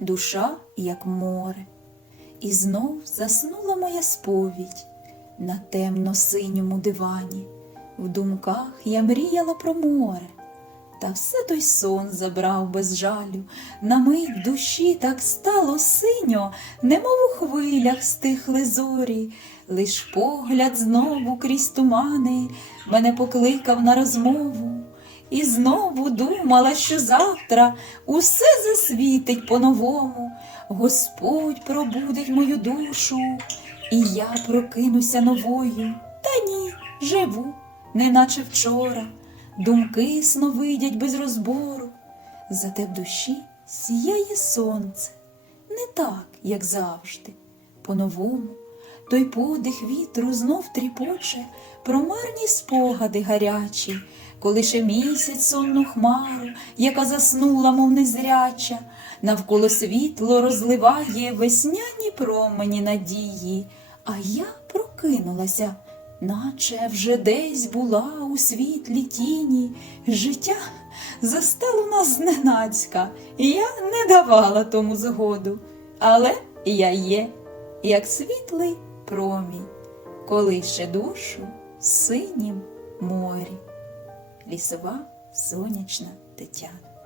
душа, як море. І знов заснула моя сповідь на темно-синьому дивані. В думках я мріяла про море, та все той сон забрав без жалю. На мить душі так стало синьо, немов у хвилях стихли зорі, лиш погляд знову крізь тумани мене покликав на розмову. І знову думала, що завтра усе засвітить по-новому, Господь пробудить мою душу, і я прокинуся новою. Та ні, живу, неначе вчора, думки сновидять без розбору. Зате в душі сіяє сонце, не так, як завжди, по-новому. Той подих вітру знов тріпоче про марні спогади гарячі, коли ще місяць сонну хмару, яка заснула, мов незряча, навколо світло розливає весняні промені надії, а я прокинулася, наче вже десь була у світлі тіні. Життя застало нас зненацька, і я не давала тому згоду. Але я є, як світлий промінь, коли ще душу в синім морі. Лісова сонячна Тетяна.